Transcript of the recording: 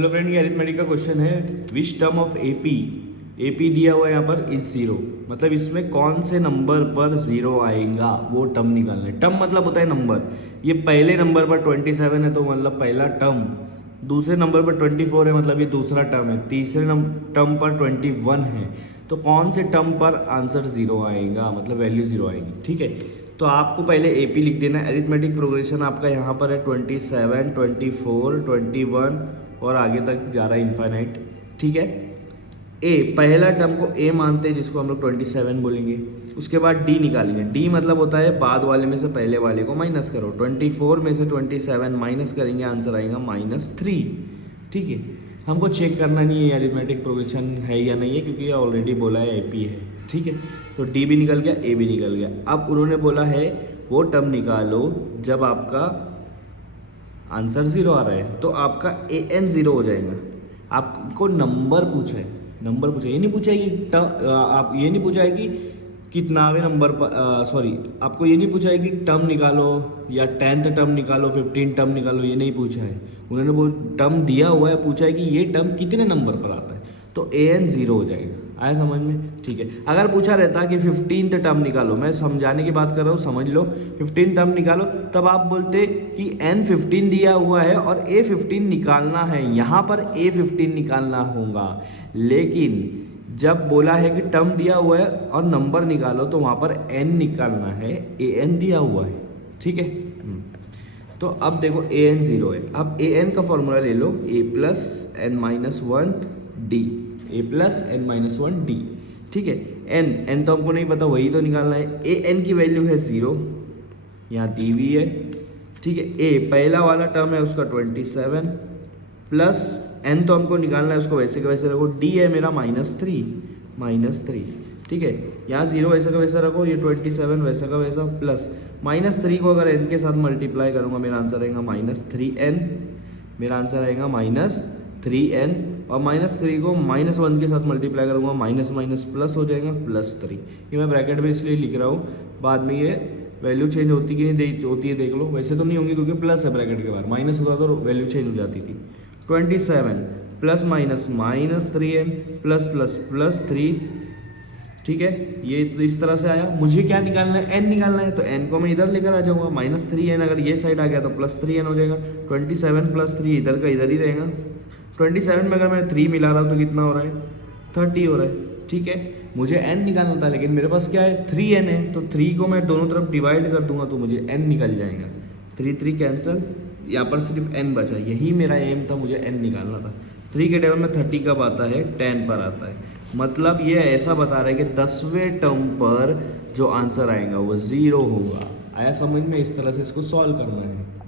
Hello friend, ये arithmetic का question है। Which term of AP AP दिया हुआ है यहाँ पर इज जीरो, मतलब इसमें कौन से नंबर पर जीरो आएगा वो टर्म निकालना है। टर्म मतलब होता है नंबर। ये पहले नंबर पर 27 है तो मतलब पहला टर्म, दूसरे नंबर पर 24 है मतलब ये दूसरा टर्म है, तीसरे टर्म पर 21 है, तो कौन से टर्म पर आंसर जीरो आएगा, मतलब वैल्यू जीरो आएगी। ठीक है, तो आपको पहले एपी लिख देना है। अरिथमेटिक प्रोग्रेशन आपका यहाँ पर है 27, 24, 21 और आगे तक जा रहा है इन्फाइनाइट। ठीक है, ए पहला टर्म को ए मानते हैं जिसको हम लोग 27 बोलेंगे। उसके बाद डी निकालेंगे। डी मतलब होता है बाद वाले में से पहले वाले को माइनस करो। 24 में से 27 माइनस करेंगे, आंसर आएगा -3। ठीक है, हमको चेक करना नहीं है अरिथमेटिक प्रोग्रेशन है या नहीं है, क्योंकि ये ऑलरेडी बोला है एपी है। ठीक है, तो डी भी निकल गया, ए भी निकल गया। अब उन्होंने बोला है वो टर्म निकालो जब आपका आंसर जीरो आ रहा है, तो आपका ए एन जीरो हो जाएगा। आपको नंबर पूछा है, नंबर पूछा, ये नहीं पूछा है कि आप ये नहीं पूछा है कि कितनावे नंबर पर, सॉरी, आपको ये नहीं पूछा है कि टर्म निकालो या 10th टर्म निकालो, 15 टर्म निकालो, ये नहीं पूछा है। उन्होंने वो टर्म दिया हुआ है, पूछा है कि ये टर्म कितने नंबर पर आता है, तो ए एन जीरो हो जाएगा। आया समझ में? ठीक है, अगर पूछा रहता कि 15th टर्म निकालो, मैं समझाने की बात कर रहा हूँ, समझ लो, 15 टर्म निकालो, तब आप बोलते कि n 15 दिया हुआ है और a 15 निकालना है, यहाँ पर a 15 निकालना होगा। लेकिन जब बोला है कि टर्म दिया हुआ है और नंबर निकालो, तो वहाँ पर n निकालना है, a n दिया हुआ है। ठीक है, तो अब देखो a n जीरो है। अब a n का फॉर्मूला ले लो, a plus n minus one D, A plus N minus one D. ठीक है, एन तो हमको नहीं पता, वही तो निकालना है। ए एन की वैल्यू है जीरो, यहाँ दी हुई है। ठीक है, ए पहला वाला टर्म है उसका 27 प्लस एन तो हमको निकालना है, उसको वैसे का वैसे रखो। डी है मेरा -3। ठीक है, यहाँ जीरो वैसा का वैसा रखो, ये 27 वैसा का वैसा प्लस -3 को अगर एन के साथ मल्टीप्लाई करूँगा, मेरा आंसर आएगा -3n। मेरा आंसर आएगा -3n, और -3 को -1 के साथ मल्टीप्लाई करूँगा, माइनस माइनस प्लस हो जाएगा +3। ये मैं ब्रैकेट में इसलिए लिख रहा हूँ, बाद में ये वैल्यू चेंज होती कि नहीं होती है देख लो। वैसे तो नहीं होंगी क्योंकि प्लस है ब्रैकेट के बाहर, माइनस होता तो वैल्यू चेंज हो जाती थी। 27 plus minus -3n plus plus +3। ठीक है, ये इस तरह से आया। मुझे क्या निकालना है? n निकालना है, तो n को मैं इधर लेकर आ जाऊँगा। -3n अगर ये साइड आ गया तो +3n हो जाएगा। 27 + 3 इधर का इधर ही रहेगा। 27 में अगर मैं 3 मिला रहा हूँ तो कितना हो रहा है? 30 हो रहा है। ठीक है, मुझे n निकालना था, लेकिन मेरे पास क्या है? 3n है, तो 3 को मैं दोनों तरफ डिवाइड कर दूंगा तो मुझे n निकल जाएगा। 3 कैंसिल, यहाँ पर सिर्फ n बचा। यही मेरा एम था, मुझे n निकालना था। 3 के टेबल में 30 कब आता है? 10 पर आता है। मतलब ये ऐसा बता रहा है कि 10वें टर्म पर जो आंसर आएगा वो जीरो होगा। आया समझ में? इस तरह से इसको सॉल्व करना है।